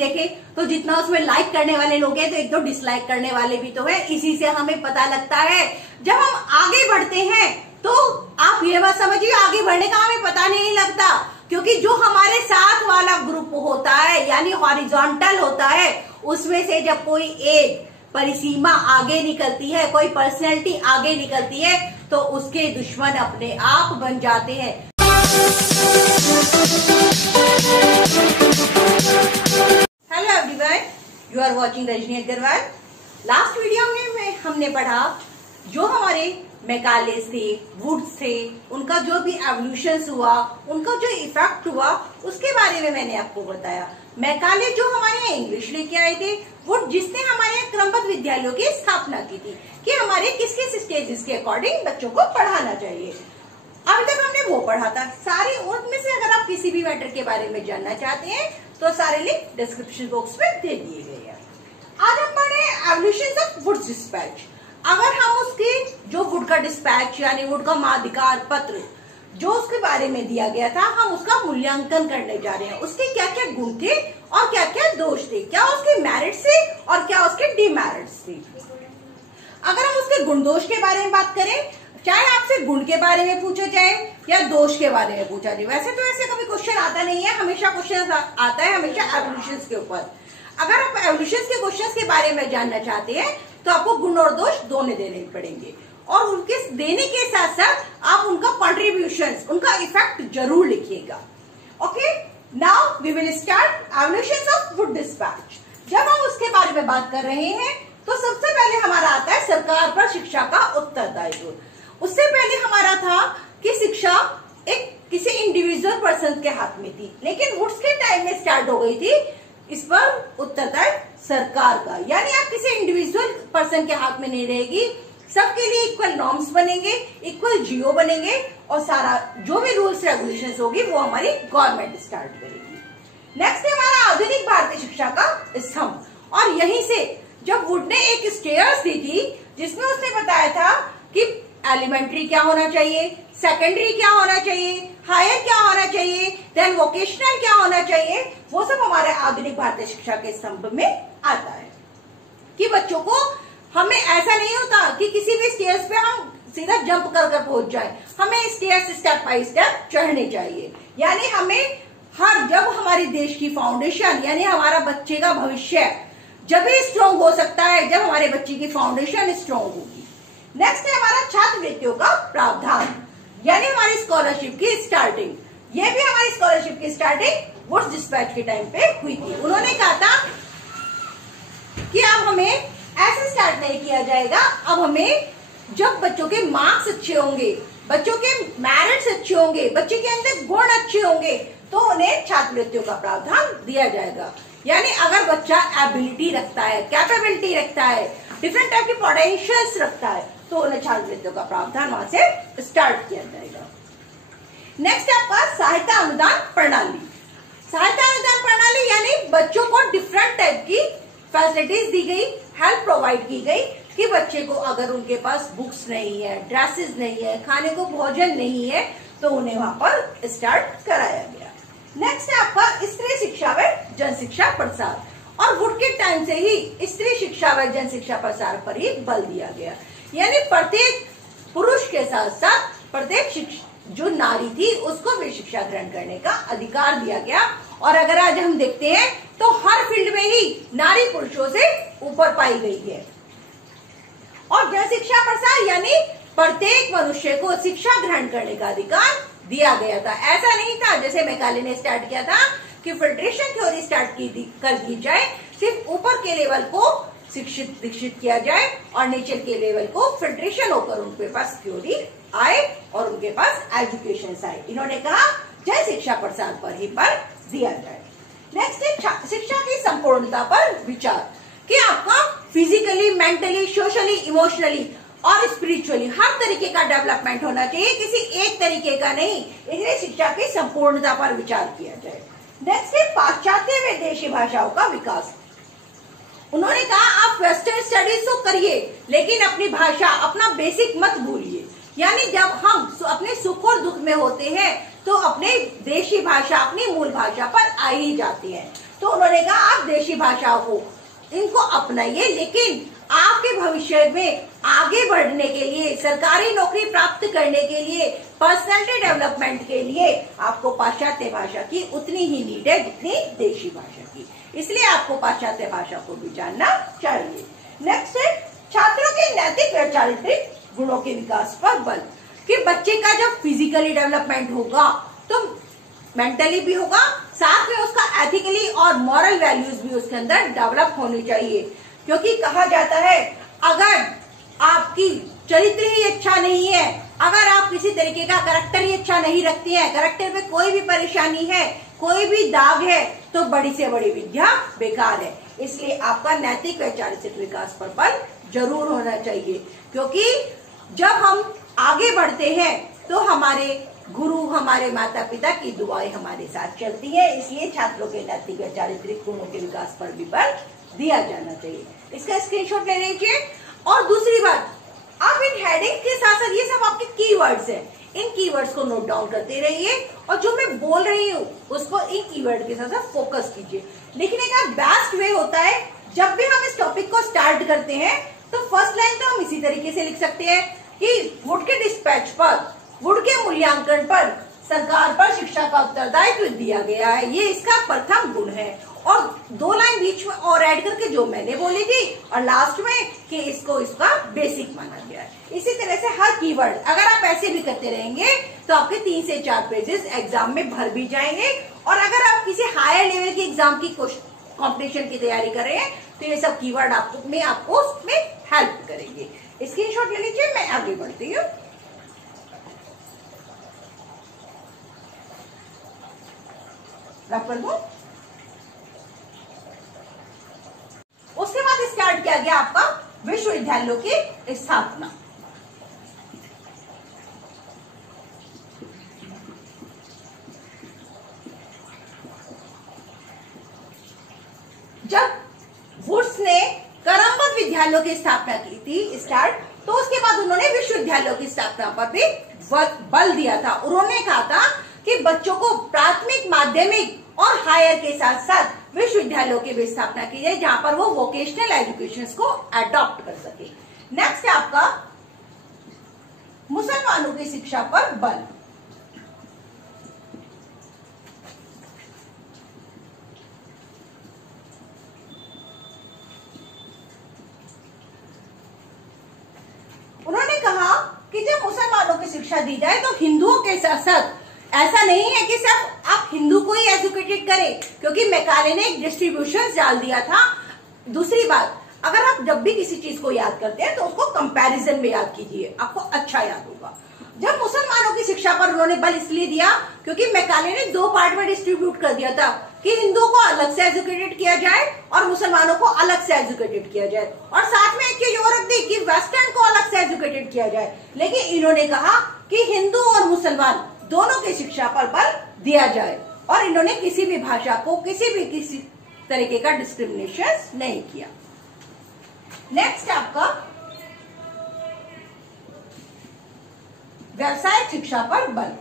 देखे तो जितना उसमें लाइक करने वाले लोग हैं तो एक दो डिसलाइक करने वाले भी तो है। इसी से हमें पता लगता है जब हम आगे बढ़ते हैं तो आप ये बात समझिए आगे बढ़ने का हमें पता नहीं लगता, क्योंकि जो हमारे साथ वाला ग्रुप होता है यानी हॉरिजॉन्टल होता है उसमें से जब कोई एक परिसीमा आगे निकलती है, कोई पर्सनैलिटी आगे निकलती है तो उसके दुश्मन अपने आप बन जाते हैं। Hello everyone, you are watching Rajni Agarwal. Last video में हमने पढ़ा जो हमारे मैकालेस थे, वुड्स थे, उनका जो भी एवोल्यूशन हुआ, उनका जो इफेक्ट हुआ उसके बारे में मैंने आपको बताया। मैकाले जो हमारे यहाँ इंग्लिश लेके आए थे, वुड जिसने हमारे यहाँ क्रमबद्ध विद्यालयों की स्थापना की थी कि हमारे किस किस स्टेजेस के अकॉर्डिंग बच्चों को पढ़ाना चाहिए। अभी तक हमने वो पढ़ा था। सारी उनमें से अगर आप किसी भी मैटर के बारे में जानना चाहते हैं तो सारे लिंक डिस्क्रिप्शन बॉक्स में दे दिए गए हैं। आज हम पढ़े एवोल्यूशन ऑफ वुड डिस्पैच। अगर हम उसके जो वुड का डिस्पैच यानी वुड का माधिकार पत्र जो उसके बारे में दिया गया था, हम उसका मूल्यांकन करने जा रहे हैं। उसके क्या क्या गुण थे और क्या क्या दोष थे, क्या उसके मेरिट्स थे और क्या उसके डिमेरिट्स थे। अगर हम उसके गुण दोष के बारे में बात करें, चाहे आपसे गुण के बारे में पूछा जाए या दोष के बारे में पूछा जाए, वैसे तो ऐसे कभी क्वेश्चन आता नहीं है, हमेशा क्वेश्चन आता है हमेशा एवोल्यूशन के ऊपर। अगर आप एवोल्यूशन के क्वेश्चन के बारे में जानना चाहते हैं तो आपको गुण और दोष दोनों देने पड़ेंगे और उनके देने के साथ साथ आप उनका कॉन्ट्रीब्यूशन, उनका इफेक्ट जरूर लिखिएगा। Okay, now we will start evolution of wood dispatch. जब हम उसके बारे में बात कर रहे हैं तो सबसे पहले हमारा आता है सरकार पर शिक्षा का उत्तरदायित्व। उससे पहले हमारा था कि शिक्षा एक किसी इंडिविजुअल पर्सन के हाथ में थी, लेकिन वुड्स के टाइम में स्टार्ट हो गई थी इस पर उत्तरदायित्व सरकार का, यानी आप किसी इंडिविजुअल पर्सन के हाथ में नहीं रहेगी। सबके लिए इक्वल नॉर्म्स बनेंगे, इक्वल जियो बनेंगे और सारा जो भी रूल्स रेगुलेशंस होगी वो हमारी गवर्नमेंट स्टार्ट करेगी। नेक्स्ट है हमारा आधुनिक भारतीय शिक्षा का स्तंभ, और यहीं से जब वुड ने एक स्टेयर्स दी थी जिसमें उसने बताया था कि एलिमेंट्री क्या होना चाहिए, सेकेंडरी क्या होना चाहिए, हायर क्या होना चाहिए, देन वोकेशनल क्या होना चाहिए, वो सब हमारे आधुनिक भारतीय शिक्षा के स्तंभ में आता है। कि बच्चों को हमें ऐसा नहीं होता कि किसी भी स्टेयर्स पे हम सीधा जंप कर पहुंच जाए, हमें स्टेयर्स स्टेप बाय स्टेप चढ़ने चाहिए। यानी हमें जब हमारे देश की फाउंडेशन यानी हमारा बच्चे का भविष्य जब भी स्ट्रॉन्ग हो सकता है जब हमारे बच्चे की फाउंडेशन स्ट्रॉन्ग होगी। नेक्स्ट है हमारा छात्रवृत्तियों का प्रावधान, यानी हमारी स्कॉलरशिप की स्टार्टिंग। ये भी हमारी स्कॉलरशिप की स्टार्टिंग वुड्स डिस्पैच के टाइम पे हुई थी। उन्होंने कहा था कि अब हमें ऐसे स्टार्ट नहीं किया जाएगा, अब हमें जब बच्चों के मार्क्स अच्छे होंगे, बच्चों के मेरिट्स अच्छे होंगे, बच्चे के अंदर गुण अच्छे होंगे तो उन्हें छात्रवृत्तियों का प्रावधान दिया जाएगा। यानी अगर बच्चा एबिलिटी रखता है, कैपेबिलिटी रखता है, डिफरेंट टाइप की पोटेंशियल्स रखता है तो उन्हें छात्रवृत्तियों का प्रावधान वहां से स्टार्ट किया जाएगा। नेक्स्ट आपका सहायता अनुदान प्रणाली। सहायता अनुदान प्रणाली यानी बच्चों को डिफरेंट टाइप की फैसिलिटीज दी गई, हेल्प प्रोवाइड की गई कि बच्चे को अगर उनके पास बुक्स नहीं है, ड्रेसेस नहीं है, खाने को भोजन नहीं है तो उन्हें वहां पर स्टार्ट कराया गया। नेक्स्ट है आपका स्त्री शिक्षा व जन शिक्षा प्रसार, और वुड के टाइम से ही स्त्री शिक्षा व जन शिक्षा प्रसार पर ही बल दिया गया। यानी प्रत्येक पुरुष के साथ साथ प्रत्येक जो नारी थी उसको भी शिक्षा ग्रहण करने का अधिकार दिया गया। और अगर आज हम देखते हैं तो हर फील्ड में ही नारी पुरुषों से ऊपर पाई गई है। और जन शिक्षा प्रसार यानी प्रत्येक मनुष्य को शिक्षा ग्रहण करने का अधिकार दिया गया था। ऐसा नहीं था जैसे मैकाले ने स्टार्ट किया था कि फिल्ट्रेशन थ्योरी स्टार्ट कर दी जाए, सिर्फ ऊपर के लेवल को दीक्षित किया जाए और नीचे के लेवल को फिल्ट्रेशन होकर उनके पास थ्योरी आए और उनके पास एजुकेशन आए। इन्होंने कहा जन शिक्षा प्रसार पर ही बल दिया जाए। नेक्स्ट है शिक्षा की संपूर्णता पर विचार, कि आपका फिजिकली, मेंटली, सोशली, इमोशनली और स्पिरिचुअली हर तरीके का डेवलपमेंट होना चाहिए, किसी एक तरीके का नहीं। इसलिए शिक्षा की संपूर्णता पर विचार किया जाए। नेक्स्ट है पाश्चात्य विदेशी भाषाओं का विकास। उन्होंने कहा आप वेस्टर्न स्टडीज तो करिए लेकिन अपनी भाषा, अपना बेसिक मत भूलिए। यानी जब हम अपने सुख और दुख में होते हैं तो अपने देशी भाषा, अपनी मूल भाषा पर आ ही जाते हैं। तो उन्होंने कहा आप देशी भाषाओं को इनको अपनाइए, लेकिन आपके भविष्य में आगे बढ़ने के लिए, सरकारी नौकरी प्राप्त करने के लिए, पर्सनैलिटी डेवलपमेंट के लिए आपको पाश्चात्य भाषा की उतनी ही नीड है जितनी देशी भाषा की। इसलिए आपको पाश्चात्य भाषा को भी जानना चाहिए। नेक्स्ट है छात्रों के नैतिक व चारित्रिक गुणों के विकास पर बल, कि बच्चे का जब फिजिकली डेवलपमेंट होगा तो मेंटली भी होगा, साथ में उसका एथिकली और मॉरल वैल्यूज भी उसके अंदर डेवलप होनी चाहिए। क्योंकि कहा जाता है अगर आपकी चरित्र ही अच्छा नहीं है, अगर आप किसी तरीके का करैक्टर ही अच्छा नहीं रखती हैं, करैक्टर में कोई भी परेशानी है, कोई भी दाग है, तो बड़ी से बड़ी विद्या बेकार है। इसलिए आपका नैतिक व चारित्रिक विकास पर बल जरूर होना चाहिए, क्योंकि जब हम आगे बढ़ते हैं तो हमारे गुरु, हमारे माता पिता की दुआएं हमारे साथ चलती है। इसलिए छात्रों के नैतिक व चारित्रिक गुणों के विकास पर भी बल दिया जाना चाहिए। इसका स्क्रीनशॉट ले लीजिए। और दूसरी बात, आप इन हेडिंग के साथ साथ ये सब आपके कीवर्ड्स हैं, इन कीवर्ड्स को नोट डाउन करते रहिए और जो मैं बोल रही हूँ उसको इन कीवर्ड के साथ साथ फोकस कीजिए। लेकिन एक बेस्ट वे होता है, जब भी हम इस टॉपिक को स्टार्ट करते हैं तो फर्स्ट लाइन तो हम इसी तरीके से लिख सकते हैं कि वुड के डिस्पैच पर, वुड के मूल्यांकन पर सरकार पर शिक्षा का उत्तरदायित्व दिया गया है, ये इसका प्रथम गुण है। और 2 लाइन बीच में और ऐड करके जो मैंने बोली थी, और लास्ट में कि इसको इसका बेसिक माना गया है। इसी तरह से हर कीवर्ड अगर आप ऐसे भी करते रहेंगे तो आपके 3 से 4 पेजेस एग्जाम में भर भी जाएंगे। और अगर आप किसी हायर लेवल की एग्जाम की कॉम्पिटिशन की तैयारी कर रहे हैं तो ये सब कीवर्ड आपको उसमें हेल्प करेंगे। स्क्रीनशॉट ले लीजिए, मैं आगे बढ़ती हूँ। रख कर दूं। उसके बाद स्टार्ट किया गया आपका विश्वविद्यालयों की स्थापना। जब वुड्स ने क्रमबद्ध विद्यालयों की स्थापना की थी स्टार्ट, तो उसके बाद उन्होंने विश्वविद्यालयों की स्थापना पर भी बल दिया था। उन्होंने कहा था कि बच्चों को प्राथमिक, माध्यमिक और हायर के साथ साथ विश्वविद्यालयों की भी स्थापना की जाए, जहां पर वो वोकेशनल एजुकेशन को अडॉप्ट कर सके। नेक्स्ट है आपका मुसलमानों की शिक्षा पर बल। उन्होंने कहा कि जब मुसलमानों की शिक्षा दी जाए तो हिंदुओं के साथ साथ ऐसा नहीं है कि सिर्फ आप हिंदू को ही एजुकेटेड करें, क्योंकि मैकाले ने एक डिस्ट्रीब्यूशन डाल दिया था। दूसरी बात, अगर आप जब भी किसी चीज को याद करते हैं तो उसको कंपैरिजन में याद कीजिए, आपको अच्छा याद होगा। जब मुसलमानों की शिक्षा पर उन्होंने बल इसलिए दिया क्योंकि मैकाले ने 2 पार्ट में डिस्ट्रीब्यूट कर दिया था कि हिंदुओं को अलग से एजुकेटेड किया जाए और मुसलमानों को अलग से एजुकेटेड किया जाए, और साथ में एक चीज और रख दी कि वेस्टर्न को अलग से एजुकेटेड किया जाए। लेकिन इन्होंने कहा कि हिंदू और मुसलमान दोनों की शिक्षा पर बल दिया जाए, और इन्होंने किसी भी भाषा को किसी तरीके का डिस्क्रिमिनेशन नहीं किया। नेक्स्ट आपका व्यावसायिक शिक्षा पर बल।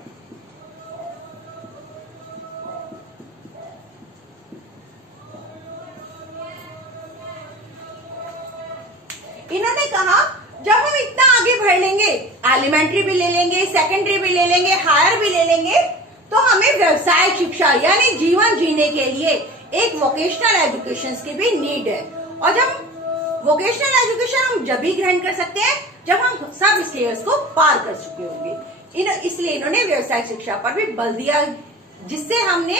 इन्होंने कहा जब हम इतना आगे बढ़ लेंगे, एलिमेंट्री भी ले लेंगे, सेकेंडरी भी ले लेंगे, हायर भी ले लेंगे, तो हमें व्यवसायिक शिक्षा यानी जीवन जीने के लिए एक वोकेशनल एजुकेशन की भी नीड है। और जब वोकेशनल एजुकेशन हम जब भी ग्रहण कर सकते हैं जब हम सब स्टेयर्स को पार कर चुके होंगे। इसलिए इन्होंने व्यवसायिक शिक्षा पर भी बल दिया, जिससे हमने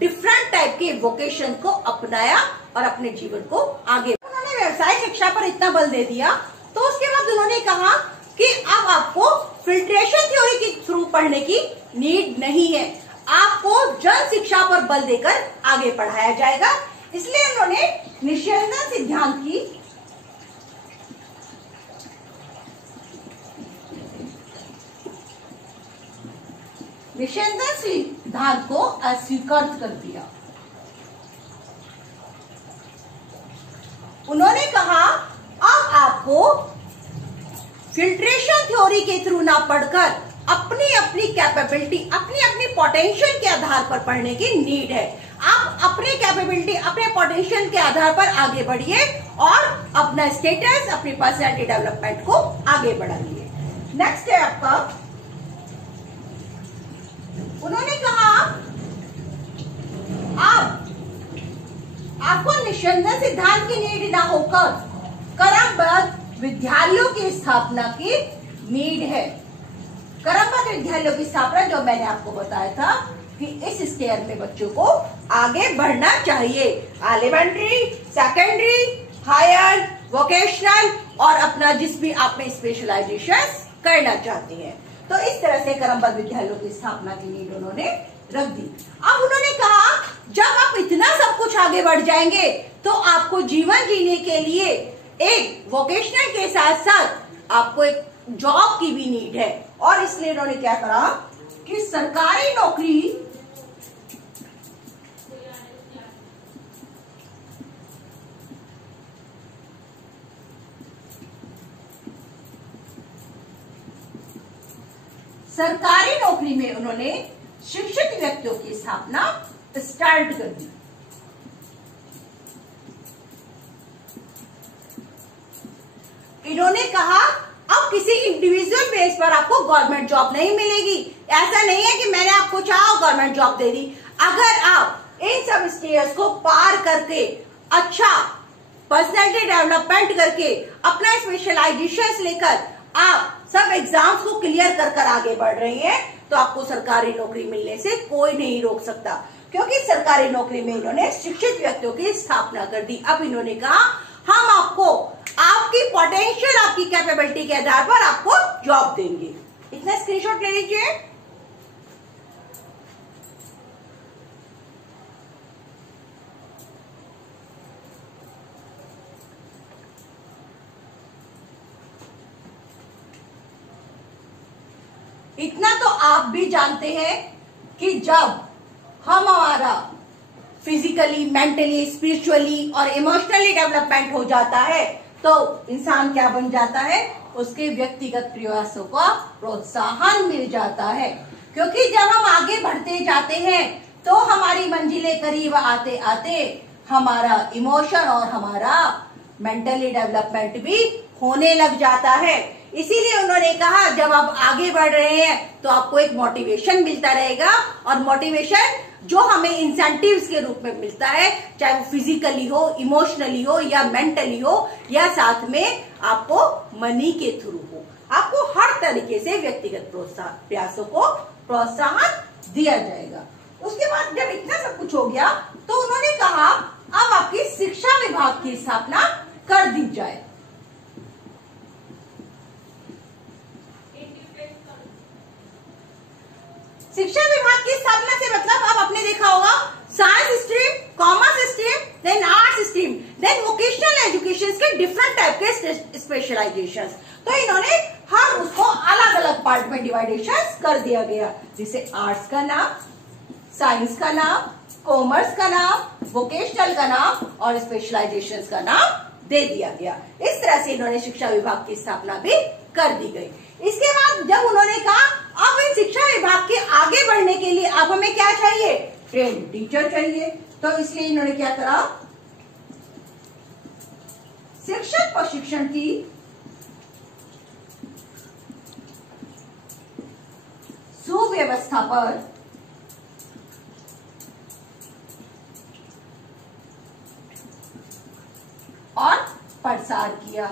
डिफरेंट टाइप के वोकेशन को अपनाया और अपने जीवन को आगे। उन्होंने व्यवसायिक शिक्षा पर इतना बल दे दिया, तो उसके बाद उन्होंने कहा कि अब आपको फिल्ट्रेशन थ्योरी के थ्रू पढ़ने की नीड नहीं है, आपको जन शिक्षा पर बल देकर आगे पढ़ाया जाएगा। इसलिए उन्होंने निषेधन सिद्धांत की निषेधन सिद्धांत को अस्वीकार कर दिया। उन्होंने कहा अब आपको फिल्ट्रेशन थ्योरी के थ्रू ना पढ़कर अपनी अपनी कैपेबिलिटी, अपनी अपनी पोटेंशियल के आधार पर पढ़ने की नीड है। आप अपने कैपेबिलिटी, अपने पोटेंशियल के आधार पर आगे बढ़िए और अपना स्टेटस, अपनी पर्सनैलिटी डेवलपमेंट को आगे बढ़ाइए। नेक्स्ट है आपका, उन्होंने कहा आपको निस्संदेह सिद्धांत की नीड ना होकर क्रमबद्ध विद्यालयों की स्थापना की नीड है। क्रमबद्ध विद्यालयों की स्थापना, जो मैंने आपको बताया था कि इस स्टेयर में बच्चों को आगे बढ़ना चाहिए, एलिमेंट्री, सेकेंडरी, हायर, वोकेशनल और अपना जिस भी आप में स्पेशलाइजेशन करना चाहती हैं। तो इस तरह से क्रमबद्ध विद्यालयों की स्थापना की नीड उन्होंने रख दी। अब उन्होंने कहा जब आप इतना सब कुछ आगे बढ़ जाएंगे तो आपको जीवन जीने के लिए एक वोकेशनल के साथ साथ आपको एक जॉब की भी नीड है, और इसलिए उन्होंने क्या करा कि सरकारी नौकरी में उन्होंने शिक्षित व्यक्तियों की स्थापना स्टार्ट कर दी। इन्होंने कहा अब किसी इंडिविजुअल बेस पर आपको गवर्नमेंट जॉब नहीं मिलेगी। ऐसा नहीं है कि मैंने आपको चाहा गवर्नमेंट जॉब दे दी। अगर आप इन सब स्टेयर्स को पार करके अच्छा पर्सनैलिटी डेवलपमेंट करके अपना स्पेशलाइजेशन लेकर आप सब एग्जाम्स को क्लियर कर कर आगे बढ़ रहे हैं तो आपको सरकारी नौकरी मिलने से कोई नहीं रोक सकता, क्योंकि सरकारी नौकरी में इन्होंने शिक्षित व्यक्तियों की स्थापना कर दी। अब इन्होंने कहा हम आपको आपकी पोटेंशियल, आपकी कैपेबिलिटी के आधार पर आपको जॉब देंगे। इतना स्क्रीनशॉट ले लीजिए। इतना तो आप भी जानते हैं कि जब हम हमारा फिजिकली, मेंटली, स्पिरिचुअली और इमोशनली डेवलपमेंट हो जाता है तो इंसान क्या बन जाता है, उसके व्यक्तिगत प्रयासों का प्रोत्साहन मिल जाता है। क्योंकि जब हम आगे बढ़ते जाते हैं तो हमारी मंजिलें करीब आते आते हमारा इमोशन और हमारा मेंटली डेवलपमेंट भी होने लग जाता है। इसीलिए उन्होंने कहा जब आप आगे बढ़ रहे हैं तो आपको एक मोटिवेशन मिलता रहेगा, और मोटिवेशन जो हमें इंसेंटिव्स के रूप में मिलता है, चाहे वो फिजिकली हो, इमोशनली हो या मेंटली हो, या साथ में आपको मनी के थ्रू हो, आपको हर तरीके से व्यक्तिगत प्रयासों को प्रोत्साहन दिया जाएगा। उसके बाद जब इतना सब कुछ हो गया तो उन्होंने कहा अब आपकी शिक्षा विभाग की स्थापना कर दी जाए। शिक्षा विभाग की स्थापना से मतलब अब आपने देखा होगा science stream, commerce stream, then arts stream, then vocational education के डिफरेंट टाइप के स्पेशलाइजेशन। तो इन्होंने हर उसको अलग अलग पार्ट में डिवाइडेशन कर दिया गया, जिसे आर्ट्स का नाम, साइंस का नाम, कॉमर्स का नाम, वोकेशनल का नाम और स्पेशलाइजेशन का नाम दे दिया गया। इस तरह से इन्होंने शिक्षा विभाग की स्थापना भी कर दी गई। इसके बाद जब उन्होंने कहा अब इन शिक्षा विभाग के आगे बढ़ने के लिए अब हमें क्या चाहिए, ट्रेन टीचर चाहिए, तो इसलिए इन्होंने क्या करा, शिक्षक प्रशिक्षण की सुव्यवस्था पर और प्रसार किया।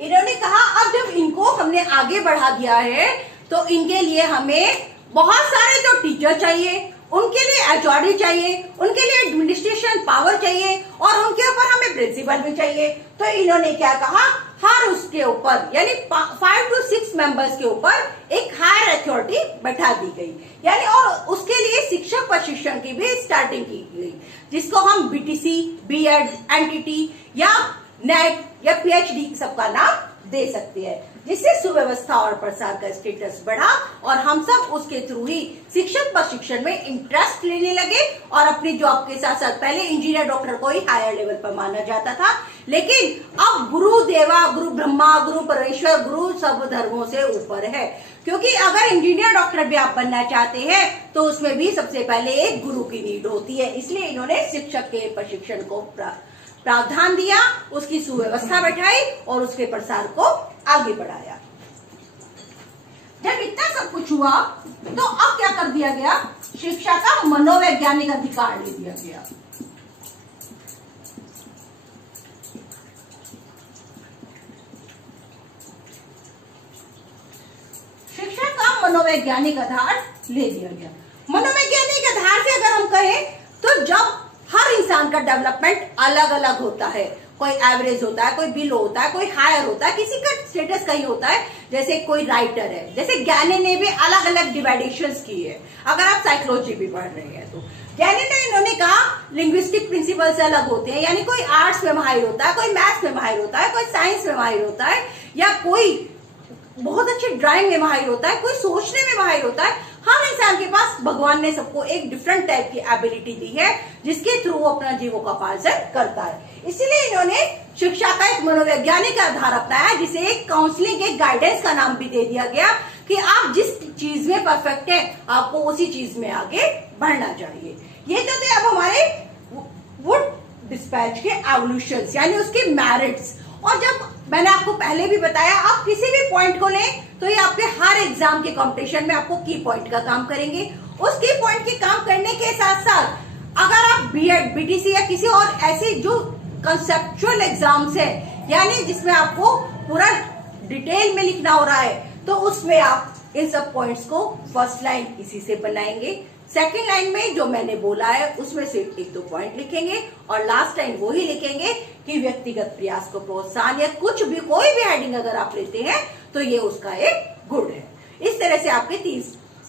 इन्होंने कहा अब जब इनको हमने आगे बढ़ा दिया है तो इनके लिए हमें बहुत सारे जो टीचर चाहिए, उनके लिए एचओडी चाहिए, उनके लिए एडमिनिस्ट्रेशन पावर चाहिए और उनके ऊपर हमें प्रिंसिपल भी चाहिए। तो इन्होंने क्या कहा, हर उसके ऊपर यानी 5 to 6 मेंबर्स के ऊपर एक हायर अथॉरिटी बैठा दी गई, यानी और उसके लिए शिक्षक प्रशिक्षण की भी स्टार्टिंग की गई, जिसको हम बीटीसी, बीएड, एनटीटी या नेट या पीएचडी सबका नाम दे सकते हैं। जिससे सुव्यवस्था और प्रसार का स्टेटस बढ़ा और हम सब उसके थ्रू ही शिक्षण प्रशिक्षण में इंटरेस्ट लेने लगे और अपनी जॉब के साथ साथ पहले इंजीनियर डॉक्टर को ही हायर लेवल पर माना जाता था, लेकिन अब गुरु देवा, गुरु ब्रह्मा, गुरु परमेश्वर, गुरु सब धर्मों से ऊपर है। क्योंकि अगर इंजीनियर डॉक्टर भी आप बनना चाहते हैं तो उसमें भी सबसे पहले एक गुरु की नीड होती है। इसलिए इन्होंने शिक्षक के प्रशिक्षण को प्रावधान दिया, उसकी सुव्यवस्था बैठाई और उसके प्रसार को आगे बढ़ाया। जब इतना सब कुछ हुआ तो अब क्या कर दिया गया, शिक्षा का मनोवैज्ञानिक अधिकार ले दिया गया। शिक्षा का मनोवैज्ञानिक आधार ले दिया गया। मनोवैज्ञानिक आधार से अगर हम कहें तो जब हर इंसान का डेवलपमेंट अलग अलग होता है, कोई एवरेज होता है, कोई बिलो होता है, कोई हायर होता है, किसी का स्टेटस कहीं होता है। जैसे कोई राइटर है, जैसे ज्ञानी ने भी अलग अलग डिवाइडेशंस की है। अगर आप साइकोलॉजी भी पढ़ रहे हैं तो ज्ञानी ने इन्होंने कहा लिंग्विस्टिक प्रिंसिपल्स अलग होते हैं, यानी कोई आर्ट्स में माहिर होता है, कोई मैथ्स में माहिर होता है, कोई साइंस में माहिर होता है, या कोई बहुत अच्छी ड्राइंग में माहिर होता है, कोई सोचने में माहिर होता है। हर इंसान के पास भगवान ने सबको एक डिफरेंट टाइप की एबिलिटी दी है जिसके थ्रू वो अपना जीवोपार्जन करता है। इसीलिए इन्होंने शिक्षा का एक मनोवैज्ञानिक आधार अपनाया, जिसे एक काउंसलिंग, एक गाइडेंस का नाम भी दे दिया गया कि आप जिस चीज में परफेक्ट है आपको उसी चीज में आगे बढ़ना चाहिए। ये तो थे अब हमारे वुड डिस्पैच के एवोल्यूशन यानी उसके मेरिट्स। और जब मैंने आपको पहले भी बताया, आप किसी भी पॉइंट को लें तो ये आपके हर एग्जाम के कंपटीशन में आपको की पॉइंट का काम करेंगे। उस की पॉइंट के काम करने के साथ साथ अगर आप बीएड, बीटीसी या किसी और ऐसे जो कंसेप्चुअल एग्जाम्स है, यानी जिसमें आपको पूरा डिटेल में लिखना हो रहा है, तो उसमें आप इन सब पॉइंट्स को फर्स्ट लाइन इसी से बनाएंगे, सेकेंड लाइन में जो मैंने बोला है उसमें से एक दो पॉइंट लिखेंगे और लास्ट लाइन वो ही लिखेंगे कि व्यक्तिगत प्रयास को प्रोत्साहन या कुछ भी, कोई भी हेडिंग अगर आप लेते हैं तो ये उसका एक गुण है। इस तरह से आपके 3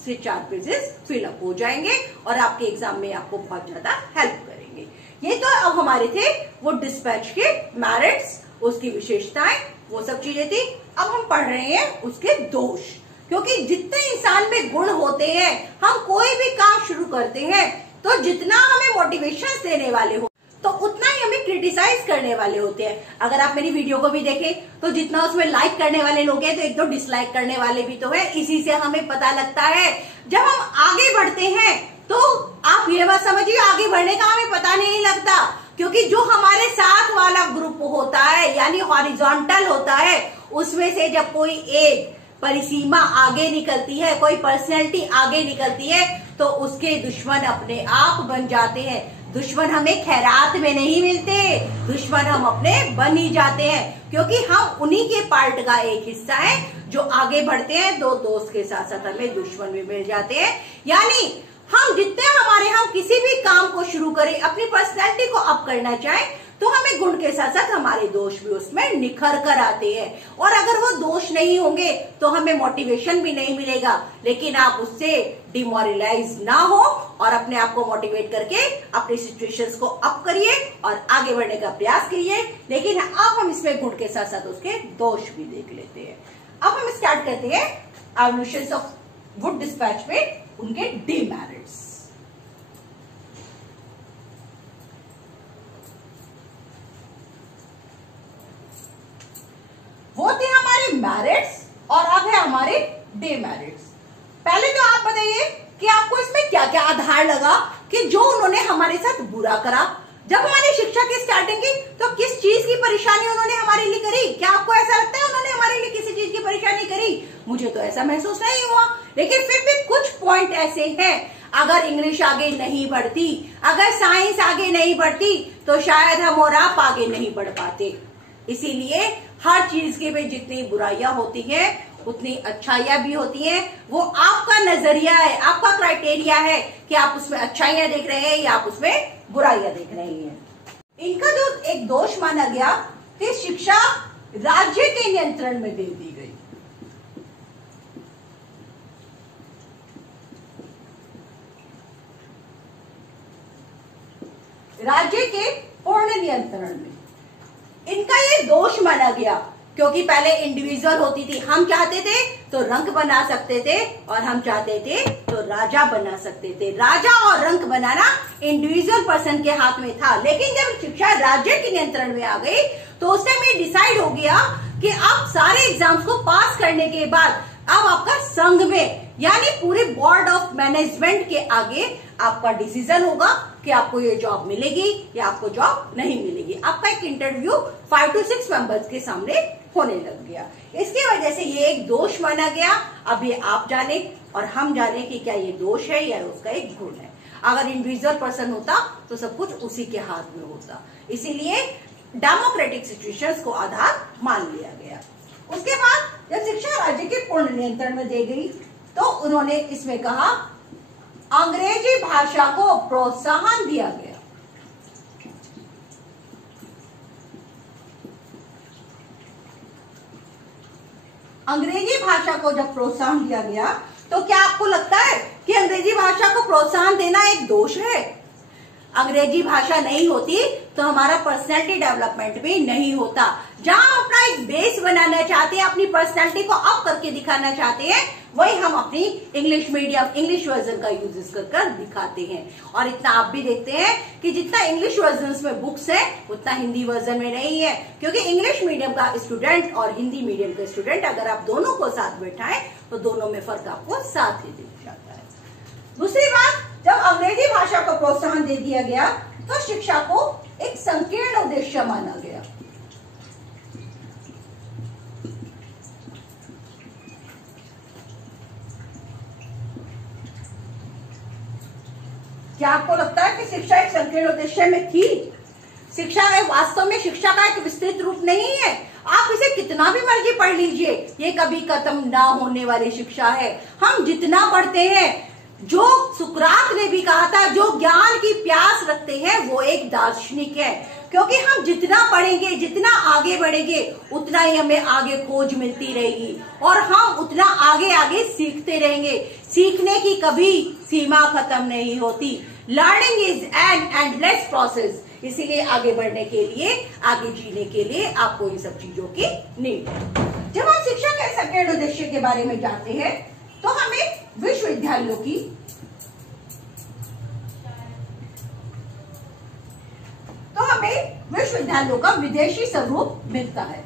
से 4 पेजेस फिलअप हो जाएंगे और आपके एग्जाम में आपको बहुत ज्यादा हेल्प करेंगे। ये तो अब हमारे थे वो डिस्पैच के मेरिट्स, उसकी विशेषताएं, वो सब चीजें थी। अब हम पढ़ रहे हैं उसके दोष, क्योंकि जितने इंसान में गुण होते हैं, हम कोई भी काम शुरू करते हैं तो जितना हमें मोटिवेशन देने वाले हो तो उतना ही हमें क्रिटिसाइज करने वाले होते हैं। अगर आप मेरी वीडियो को भी देखें तो जितना उसमें लाइक करने वाले लोग हैं तो एक दो डिसलाइक करने वाले भी तो है। इसी से हमें पता लगता है जब हम आगे बढ़ते हैं तो आप ये बात समझिए, आगे बढ़ने का हमें पता नहीं लगता, क्योंकि जो हमारे साथ वाला ग्रुप होता है यानी हॉरिजॉन्टल होता है, उसमें से जब कोई एक परिसीमा आगे निकलती है, कोई पर्सनैलिटी आगे निकलती है, तो उसके दुश्मन अपने आप बन जाते हैं। दुश्मन हमें खैरात में नहीं मिलते, दुश्मन हम अपने बन ही जाते हैं, क्योंकि हम उन्हीं के पार्ट का एक हिस्सा है जो आगे बढ़ते हैं। दो दोस्त के साथ साथ हमें दुश्मन भी मिल जाते हैं। यानी हम जितने हम किसी भी काम को शुरू करें, अपनी पर्सनैलिटी को अप करना चाहें, तो हमें गुण के साथ साथ हमारे दोष भी उसमें निखर कर आते हैं। और अगर वो दोष नहीं होंगे तो हमें मोटिवेशन भी नहीं मिलेगा। लेकिन आप उससे डिमोरलाइज ना हो और अपने आप को मोटिवेट करके अपनी सिचुएशंस को अप करिए और आगे बढ़ने का प्रयास करिए। लेकिन अब हम इसमें गुण के साथ साथ उसके दोष भी देख लेते हैं। अब हम स्टार्ट करते हैं एवोल्यूशंस ऑफ वुड डिस्पैच में उनके डीमेरिट्स। वो थे हमारे मेरिट्स और अब है हमारे डीमेरिट्स। पहले तो आप बताइए कि आपको इसमें क्या क्या आधार लगा कि जो उन्होंने हमारे साथ बुरा करा। जब हमारी शिक्षा की स्टार्टिंग की तो किस चीज की परेशानी उन्होंने हमारे लिए करी? क्या आपको ऐसा लगता है उन्होंने हमारे लिए किसी चीज की परेशानी करी? मुझे तो ऐसा महसूस नहीं हुआ। लेकिन फिर भी कुछ पॉइंट ऐसे हैं, अगर इंग्लिश आगे नहीं बढ़ती, अगर साइंस आगे नहीं बढ़ती, तो शायद हम और आप आगे नहीं बढ़ पाते। इसीलिए हर चीज के में जितनी बुराइयां होती हैं उतनी अच्छाइयां भी होती हैं। वो आपका नजरिया है, आपका क्राइटेरिया है कि आप उसमें अच्छाइयां देख रहे हैं या आप उसमें बुराइयां देख रहे हैं। इनका जो एक दोष माना गया कि शिक्षा राज्य के नियंत्रण में दे दी गई। राज्य के पूर्ण नियंत्रण में इनका ये दोष माना गया क्योंकि पहले इंडिविजुअल होती थी, हम चाहते थे तो रंक बना सकते थे और हम चाहते थे तो राजा बना सकते थे। राजा और रंक बनाना इंडिविजुअल पर्सन के हाथ में था, लेकिन जब शिक्षा राज्य के नियंत्रण में आ गई तो उस टाइम ये डिसाइड हो गया कि अब सारे एग्जाम्स को पास करने के बाद अब आपका संघ में यानी पूरे बोर्ड ऑफ मैनेजमेंट के आगे आपका डिसीजन होगा कि आपको ये जॉब मिलेगी या आपको जॉब नहीं मिलेगी। आपका एक इंटरव्यू 5 to 6 मेंबर्स के सामने होने लग गया। इसकी वजह से ये एक दोष माना गया। अब ये आप जाने और हम जाने कि क्या ये दोष है या उसका एक गुण है। अगर इंडिविजुअल पर्सन होता तो सब कुछ उसी के हाथ में होता, इसीलिए डेमोक्रेटिक सिचुएशंस को आधार मान लिया गया। उसके बाद जब शिक्षा राज्य के पूर्ण नियंत्रण में दी गई तो उन्होंने इसमें कहा अंग्रेजी भाषा को प्रोत्साहन दिया गया। अंग्रेजी भाषा को जब प्रोत्साहन दिया गया तो क्या आपको लगता है कि अंग्रेजी भाषा को प्रोत्साहन देना एक दोष है? अंग्रेजी भाषा नहीं होती तो हमारा पर्सनैलिटी डेवलपमेंट भी नहीं होता। जहां हम अपना एक बेस बनाना चाहते हैं, अपनी पर्सनैलिटी को अप करके दिखाना चाहते हैं, वही हम अपनी इंग्लिश मीडियम इंग्लिश वर्जन का यूज कर दिखाते हैं। और इतना आप भी देखते हैं कि जितना इंग्लिश वर्जन में बुक्स है उतना हिंदी वर्जन में नहीं है, क्योंकि इंग्लिश मीडियम का स्टूडेंट और हिंदी मीडियम का स्टूडेंट अगर आप दोनों को साथ बैठाएं तो दोनों में फर्क आपको साथ ही दिख जाता है। दूसरी बात, जब अंग्रेजी भाषा को प्रोत्साहन दे दिया गया तो शिक्षा को एक संकीर्ण उद्देश्य माना गया। क्या आपको लगता है कि शिक्षा एक संकीर्ण उद्देश्य में थी? शिक्षा में वास्तव में शिक्षा का एक विस्तृत रूप नहीं है। आप इसे कितना भी मर्जी पढ़ लीजिए, ये कभी खत्म ना होने वाली शिक्षा है। हम जितना पढ़ते हैं, जो सुकरात ने भी कहा था, जो ज्ञान की प्यास रखते हैं वो एक दार्शनिक है, क्योंकि हम जितना पढ़ेंगे, जितना आगे बढ़ेंगे, उतना ही हमें आगे खोज मिलती रहेगी और हम उतना आगे आगे सीखते रहेंगे। सीखने की कभी सीमा खत्म नहीं होती। Learning is an endless process. इसीलिए आगे बढ़ने के लिए, आगे जीने के लिए आपको इन सब चीजों की नीड है। जब हम शिक्षा के संकीर्ण उद्देश्य के बारे में जानते हैं तो हमें विश्वविद्यालयों की विश्वविद्यालयों का विदेशी स्वरूप मिलता है।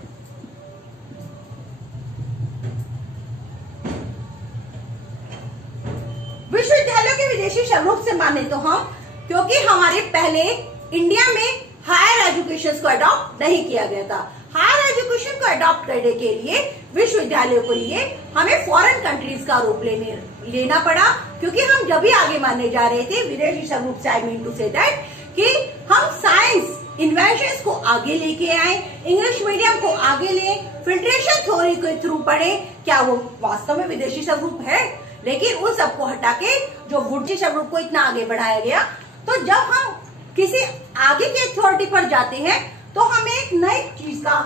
विश्वविद्यालयों के विदेशी स्वरूप से माने तो हम, क्योंकि हमारे पहले इंडिया में हायर एजुकेशन को अडॉप्ट नहीं किया गया था। हायर एजुकेशन को अडॉप्ट करने के लिए विश्वविद्यालयों के लिए हमें फॉरेन कंट्रीज का रूप लेना पड़ा, क्योंकि हम जब भी आगे मानने जा रहे थे विदेशी स्वरूप से, I mean to say that कि हम साइंस इन्वेंशंस को आगे लेके आए, इंग्लिश मीडियम को आगे ले, फिल्ट्रेशन थ्योरी के थ्रू पढ़े। क्या वो वास्तव में विदेशी स्वरूप है? लेकिन उन सबको हटा के जो वुडची स्वरूप को इतना आगे बढ़ाया गया, तो जब हम किसी आगे के अथॉरिटी पर जाते हैं तो हमें एक नई चीज का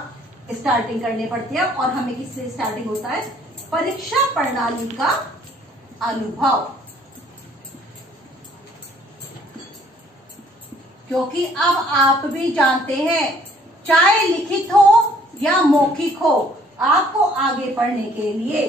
स्टार्टिंग करनी पड़ती है, और हमें किससे स्टार्टिंग होता है? परीक्षा प्रणाली का अनुभव। क्योंकि अब आप भी जानते हैं, चाहे लिखित हो या मौखिक हो, आपको आगे पढ़ने के लिए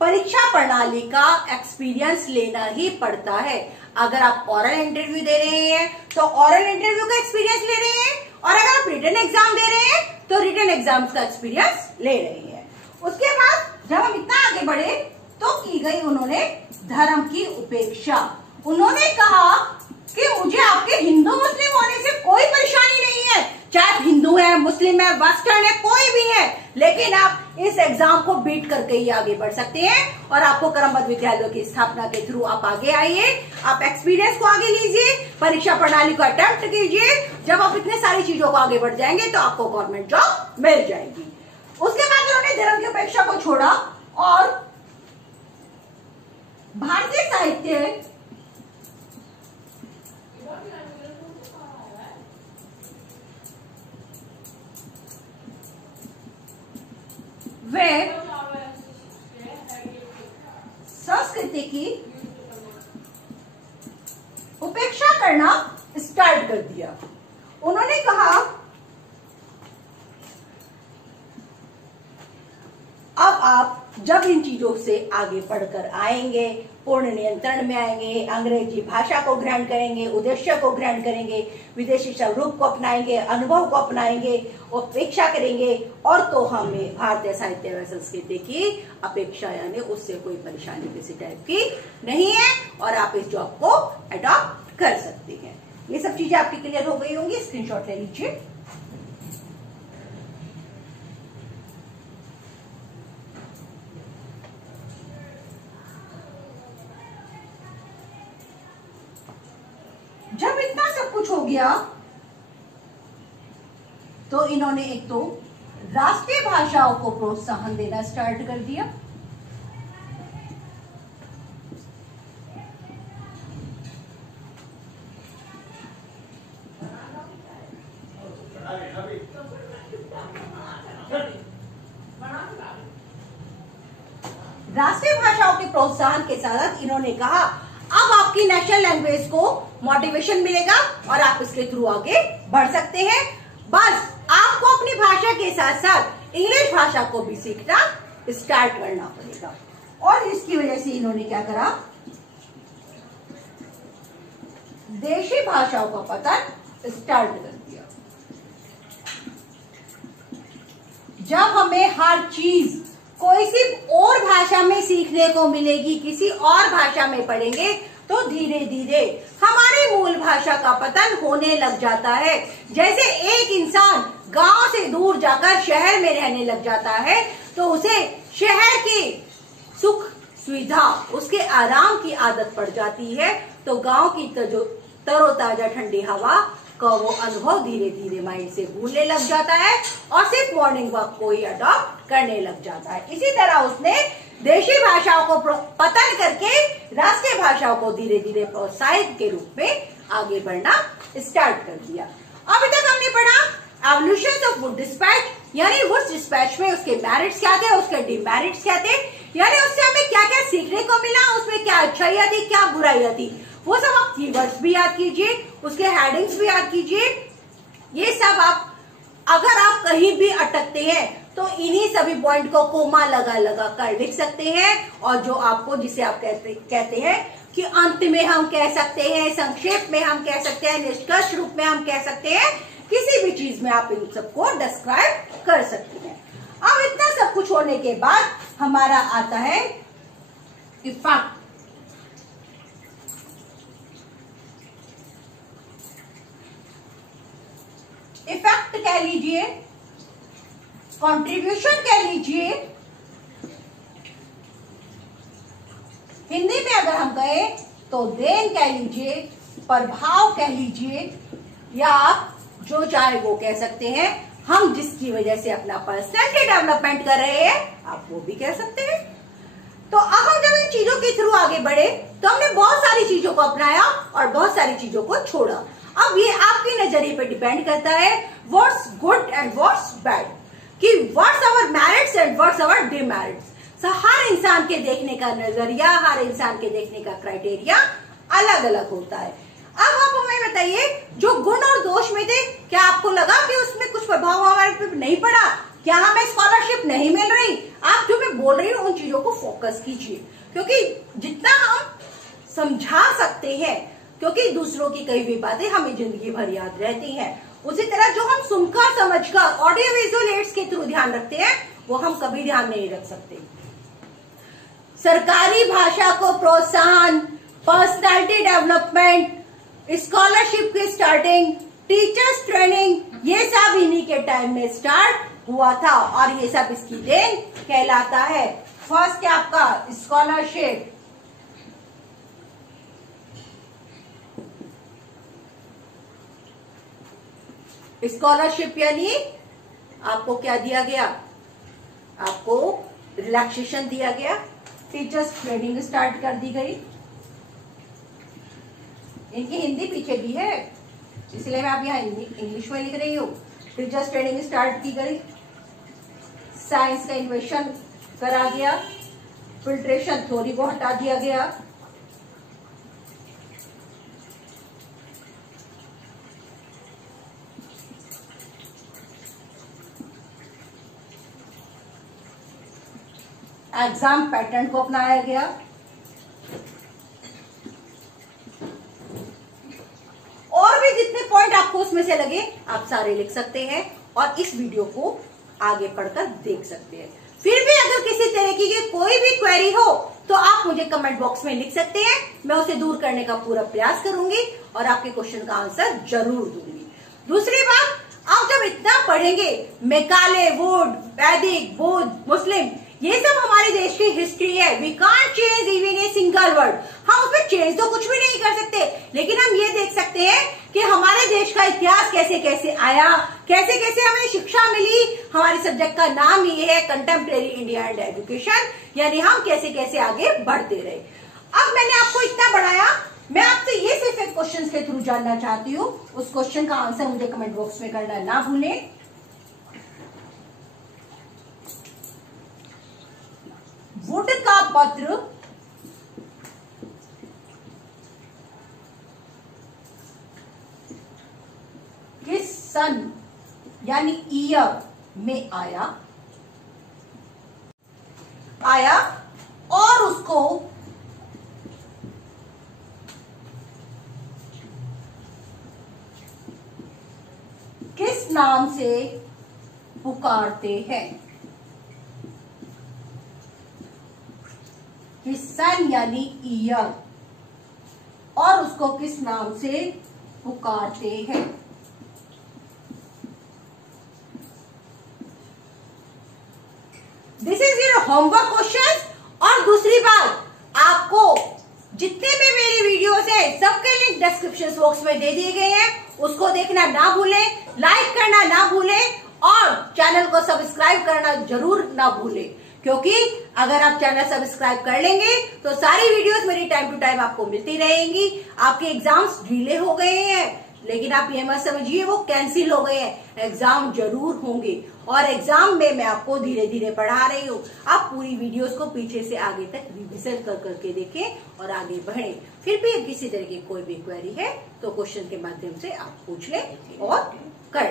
परीक्षा प्रणाली का एक्सपीरियंस लेना ही पड़ता है। अगर आप ओरल इंटरव्यू दे रहे हैं तो ओरल इंटरव्यू का एक्सपीरियंस ले रहे हैं, और अगर आप रिटन एग्जाम दे रहे हैं तो रिटन एग्जाम्स का एक्सपीरियंस ले रहे हैं। उसके बाद जब हम इतना आगे बढ़े तो की गई उन्होंने धर्म की उपेक्षा। उन्होंने कहा कि मुझे आपके हिंदू मुस्लिम होने से कोई परेशानी नहीं है, चाहे हिंदू है, मुस्लिम है, वेस्टर्न है, कोई भी है, लेकिन आप इस एग्जाम को बीट करके ही आगे बढ़ सकते हैं। और आपको क्रमबद्ध विद्यालयों की स्थापना के थ्रू आप आगे आइए, आप एक्सपीरियंस को आगे लीजिए, परीक्षा प्रणाली को अटेम्प्ट कीजिए। जब आप इतने सारी चीजों को आगे बढ़ जाएंगे तो आपको गवर्नमेंट जॉब मिल जाएगी। उसके बाद उन्होंने धर्म की उपेक्षा को छोड़ा और भारतीय साहित्य वे संस्कृति की उपेक्षा करना स्टार्ट कर दिया। उन्होंने कहा अब आप जब इन चीजों से आगे पढ़कर आएंगे, पूर्ण नियंत्रण में आएंगे, अंग्रेजी भाषा को ग्रहण करेंगे, उद्देश्य को ग्रहण करेंगे, विदेशी स्वरूप को अपनाएंगे, अनुभव को अपनाएंगे, अपेक्षा करेंगे, और तो हमें भारतीय साहित्य व संस्कृति की अपेक्षा यानी उससे कोई परेशानी किसी टाइप की नहीं है, और आप इस जॉब को अडॉप्ट कर सकते हैं। ये सब चीजें आपकी क्लियर हो गई होंगी, स्क्रीनशॉट ले लीजिए। जब इतना सब कुछ हो गया तो इन्होंने एक तो राष्ट्रीय भाषाओं को प्रोत्साहन देना स्टार्ट कर दिया। राष्ट्रीय भाषाओं के प्रोत्साहन के साथ इन्होंने कहा अब आपकी नेशनल लैंग्वेज को मोटिवेशन मिलेगा और आप इसके थ्रू आगे बढ़ सकते हैं। बस आपको अपनी भाषा के साथ साथ इंग्लिश भाषा को भी सीखना स्टार्ट करना पड़ेगा। और इसकी वजह से इन्होंने क्या करा, देशी भाषाओं का पतन स्टार्ट कर दिया। जब हमें हर चीज कोई सिर्फ और भाषा में सीखने को मिलेगी, किसी और भाषा में पढ़ेंगे, तो धीरे धीरे हमारी मूल भाषा का पतन होने लग जाता है। जैसे एक इंसान गांव से दूर जाकर शहर में रहने लग जाता है तो उसे शहर की सुख सुविधा, उसके आराम की आदत पड़ जाती है, तो गांव की जो तरोताजा ठंडी हवा का वो अनुभव धीरे धीरे माइंड से भूलने लग जाता है और सिर्फ मॉर्निंग वॉक को ही अडॉप्ट करने लग जाता है। इसी तरह उसने देशी भाषाओं को पतन करके राष्ट्रीय भाषाओं को धीरे धीरे प्रोत्साहित के रूप में आगे बढ़ना स्टार्ट कर दिया। अभी तक हमने पढ़ा एवोल्यूशन ऑफ वुड डिस्पैच, यानी वुड डिस्पैच में उसके मेरिट्स क्या थे, उसके डिमेरिट्स क्या थे, यानी उससे हमें क्या क्या सीखने को मिला, उसमें क्या अच्छाइयां थी, क्या बुराइयां थी। वो सब आप कीवर्ड्स भी याद कीजिए, उसके हेडिंग्स भी याद कीजिए। ये सब आप अगर आप कहीं भी अटकते हैं तो इन्हीं सभी पॉइंट को कोमा लगा लगा कर लिख सकते हैं, और जो आपको जिसे आप कहते हैं कि अंत में हम कह सकते हैं, संक्षेप में हम कह सकते हैं, निष्कर्ष रूप में हम कह सकते हैं, किसी भी चीज में आप इन सबको डिस्क्राइब कर सकते हैं। अब इतना सब कुछ होने के बाद हमारा आता है इफेक्ट। इफेक्ट कह लीजिए, कंट्रीब्यूशन कह लीजिए, हिंदी में अगर हम कहें तो देन कह लीजिए, प्रभाव कह लीजिए, या आप जो चाहे वो कह सकते हैं। हम जिसकी वजह से अपना पर्सनैलिटी डेवलपमेंट कर रहे हैं आप वो भी कह सकते हैं। तो अब हम जब इन चीजों के थ्रू आगे बढ़े तो हमने बहुत सारी चीजों को अपनाया और बहुत सारी चीजों को छोड़ा। अब ये आपके नजरिए पे डिपेंड करता है what's good and what's bad, कि what's our merits and what's our demerits. हर इंसान के देखने का नजरिया, हर इंसान के देखने का क्राइटेरिया अलग अलग होता है। अब आप हमें बताइए, जो गुण और दोष में थे, क्या आपको लगा कि उसमें कुछ प्रभाव हमारे पे नहीं पड़ा? क्या हमें स्कॉलरशिप नहीं मिल रही? आप जो मैं बोल रही हूँ उन चीजों को फोकस कीजिए, क्योंकि जितना हम समझा सकते हैं, क्योंकि दूसरों की कई हुई बातें हमें जिंदगी भर याद रहती हैं, उसी तरह जो हम सुनकर समझकर ऑडियो विजुअल एड्स के थ्रू ध्यान रखते हैं वो हम कभी ध्यान नहीं रख सकते। सरकारी भाषा को प्रोत्साहन, पर्सनालिटी डेवलपमेंट, स्कॉलरशिप की स्टार्टिंग, टीचर्स ट्रेनिंग, ये सब इन्हीं के टाइम में स्टार्ट हुआ था और ये सब इसकी देन कहलाता है। फर्स्ट है आपका स्कॉलरशिप। स्कॉलरशिप यानी आपको क्या दिया गया? आपको रिलैक्सेशन दिया गया, टीचर्स ट्रेनिंग स्टार्ट कर दी गई। इनकी हिंदी पीछे भी है इसलिए मैं आप यहाँ इंग्लिश में लिख रही हूँ। टीचर्स ट्रेनिंग स्टार्ट की गई, साइंस का इन्वेशन करा गया, फिल्ट्रेशन थ्योरी को हटा दिया गया, एग्जाम पैटर्न को अपनाया गया। और भी जितने पॉइंट आपको उसमें से लगे आप सारे लिख सकते हैं और इस वीडियो को आगे पढ़कर देख सकते हैं। फिर भी अगर किसी तरीके की कोई भी क्वेरी हो तो आप मुझे कमेंट बॉक्स में लिख सकते हैं, मैं उसे दूर करने का पूरा प्रयास करूंगी और आपके क्वेश्चन का आंसर जरूर दूंगी। दूसरी बात, आप जब इतना पढ़ेंगे मैकाले, वुड, वैदिक, बौद्ध, मुस्लिम, ये सब हमारे देश की हिस्ट्री है। We can't change even a single word. हम उसमें चेंज तो कुछ भी नहीं कर सकते, लेकिन हम ये देख सकते हैं कि हमारे देश का इतिहास कैसे कैसे आया, कैसे कैसे हमें शिक्षा मिली। हमारे सब्जेक्ट का नाम ये है कंटेम्प्रेरी इंडिया एंड एजुकेशन, यानी हम कैसे कैसे आगे बढ़ते रहे। अब मैंने आपको इतना बढ़ाया, मैं आपसे ये सिर्फ एक क्वेश्चन के थ्रू जानना चाहती हूँ। उस क्वेश्चन का आंसर मुझे कमेंट बॉक्स में करना ना भूलें। वुड का पत्र किस सन यानी ईयर में आया और उसको किस नाम से पुकारते हैं। सन यानी ईयर और उसको किस नाम से पुकारते हैं। This is your homework question. और दूसरी बात, आपको जितने भी मेरी वीडियोस है सबके लिंक डिस्क्रिप्शन बॉक्स में दे दिए गए हैं, उसको देखना ना भूलें, लाइक करना ना भूलें और चैनल को सब्सक्राइब करना जरूर ना भूलें, क्योंकि अगर आप चैनल सब्सक्राइब कर लेंगे तो सारी वीडियोस मेरी टाइम टू टाइम आपको मिलती रहेंगी। आपके एग्जाम्स डिले हो गए हैं, लेकिन आप ये मत समझिए वो कैंसिल हो गए हैं, एग्जाम जरूर होंगे और एग्जाम में मैं आपको धीरे धीरे पढ़ा रही हूँ। आप पूरी वीडियोस को पीछे से आगे तक रिविजन कर करके देखें और आगे बढ़ें। फिर भी किसी तरह की कोई भी क्वेरी है तो क्वेश्चन के माध्यम से आप पूछ लें और कर